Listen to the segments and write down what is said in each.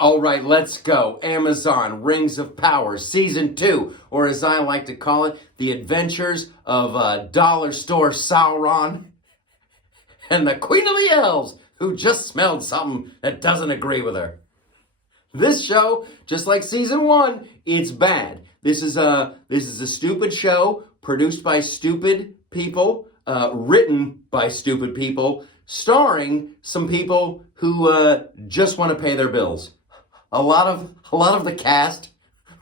All right, let's go. Amazon Rings of Power Season 2, or as I like to call it, The Adventures of Dollar Store Sauron and the Queen of the Elves, who just smelled something that doesn't agree with her. This show, just like Season 1, it's bad. This is a stupid show produced by stupid people, written by stupid people, starring some people who just want to pay their bills. A lot of the cast,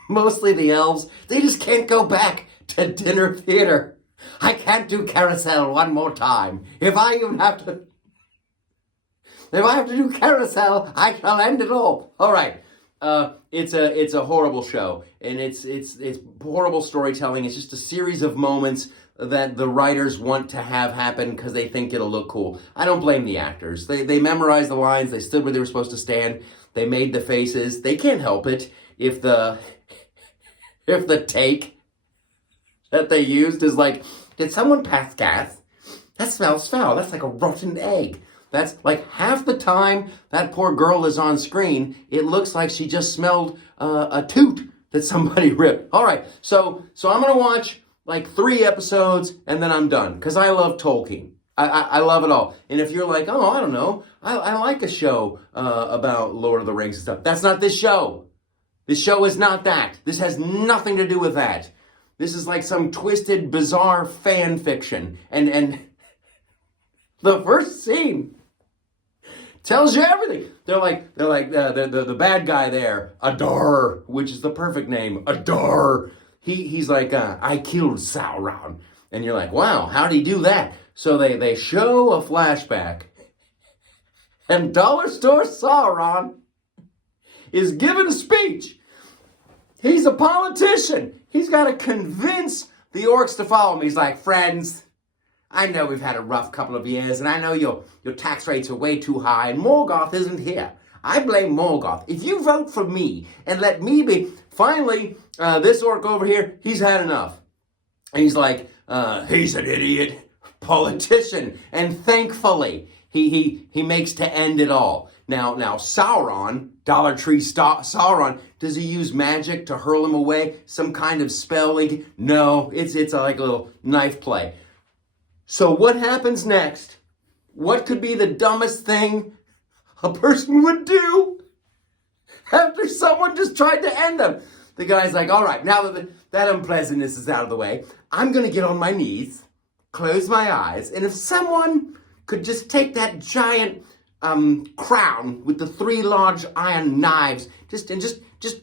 mostly the elves, they just can't go back to dinner theater. I can't do carousel one more time. If I have to do carousel, I shall end it all. All right. It's a horrible show, and it's horrible storytelling. It's just a series of moments that the writers want to have happen because they think it'll look cool. I don't blame the actors. They memorized the lines. They stood where they were supposed to stand. They made the faces. They can't help it if the take that they used is like, did someone pass gas? That smells foul. That's like a rotten egg. That's like half the time that poor girl is on screen, it looks like she just smelled a toot that somebody ripped. All right, so I'm going to watch like 3 episodes and then I'm done because I love Tolkien. I love it all. And if you're like, oh, I don't know, I like a show about Lord of the Rings and stuff. That's not this show. This show is not that. This has nothing to do with that. This is like some twisted, bizarre fan fiction. And the first scene tells you everything. They're like the bad guy there, Adar, which is the perfect name, Adar. He's like, I killed Sauron. And you're like, wow, how'd he do that? So they show a flashback. And Dollar Store Sauron is giving a speech. He's a politician. He's got to convince the orcs to follow him. He's like, friends, I know we've had a rough couple of years, and I know your tax rates are way too high, and Morgoth isn't here. I blame Morgoth. If you vote for me and let me be... Finally, this orc over here, he's had enough. And he's like, he's an idiot politician. And thankfully, he makes to end it all. Now Sauron, Dollar Tree Sauron, does he use magic to hurl him away? Some kind of spell? No, it's like a little knife play. So what happens next? What could be the dumbest thing a person would do after someone just tried to end them? The guy's like, all right, now that unpleasantness is out of the way, I'm going to get on my knees, close my eyes, and if someone could just take that giant crown with the 3 large iron knives, just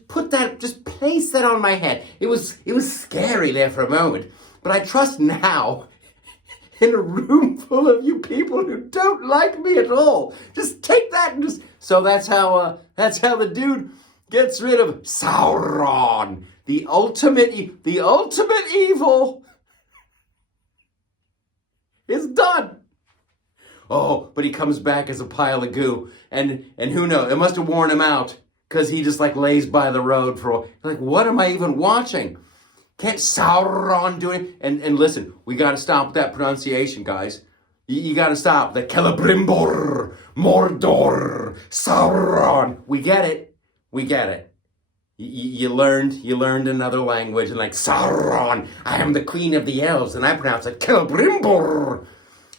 put that, just place that on my head. It was scary there for a moment, but I trust now, in a room full of you people who don't like me at all, just take that and just... So that's how the dude gets rid of Sauron, the ultimate evil is done. Oh, but he comes back as a pile of goo, and who knows? It must have worn him out because he just like lays by the road for like, what am I even watching? Can't Sauron do it? And listen, we got to stop that pronunciation, guys. You got to stop. The Celebrimbor, Mordor, Sauron. We get it. You learned another language, and like, Sauron, I am the queen of the elves, and I pronounce it Celebrimbor.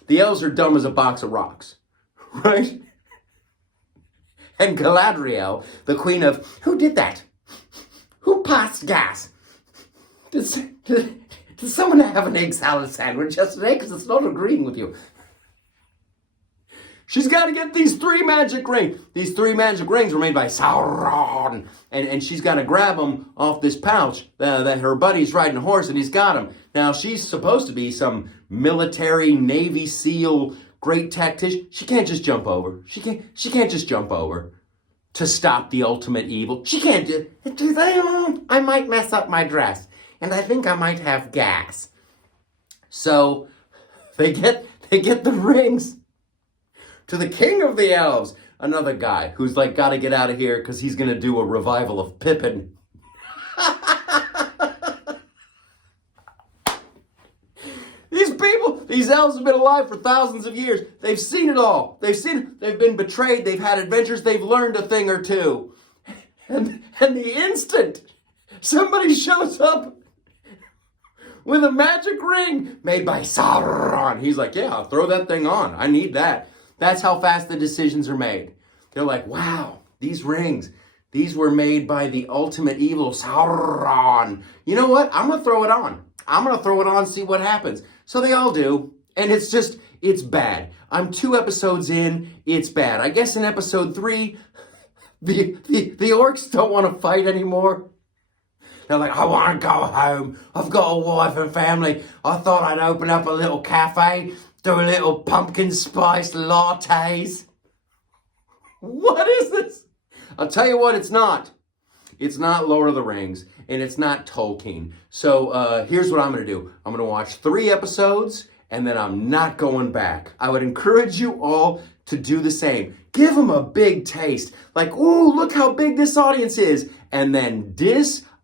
The elves are dumb as a box of rocks, right? And Galadriel, the queen of... Who did that? Who passed gas? Did someone have an egg salad sandwich yesterday? Because it's not agreeing with you. She's got to get these 3 magic rings. These 3 magic rings were made by Sauron. And she's got to grab them off this pouch that her buddy's riding a horse and he's got them. Now, she's supposed to be some military, Navy SEAL, great tactician. She can't just jump over. She can't just jump over to stop the ultimate evil. She can't do... I might mess up my dress. And I think I might have gas. So they get the rings to the king of the elves, another guy who's like got to get out of here because he's going to do a revival of Pippin. These elves have been alive for thousands of years. They've seen it all. They've been betrayed. They've had adventures. They've learned a thing or two. And the instant somebody shows up with a magic ring made by Sauron, he's like, yeah, I'll throw that thing on. I need that. That's how fast the decisions are made. They're like, wow, these rings, these were made by the ultimate evil, Sauron. You know what? I'm going to throw it on. I'm going to throw it on, see what happens. So they all do. And it's bad. I'm 2 episodes in. It's bad. I guess in episode 3, the orcs don't want to fight anymore. They're like, I want to go home. I've got a wife and family. I thought I'd open up a little cafe, do a little pumpkin spice lattes. What is this? I'll tell you what, it's not. It's not Lord of the Rings, and it's not Tolkien. So here's what I'm going to do. I'm going to watch 3 episodes, and then I'm not going back. I would encourage you all to do the same. Give them a big taste. Like, ooh, look how big this audience is. And then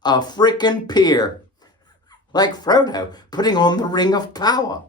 a frickin' peer. Like Frodo putting on the ring of power.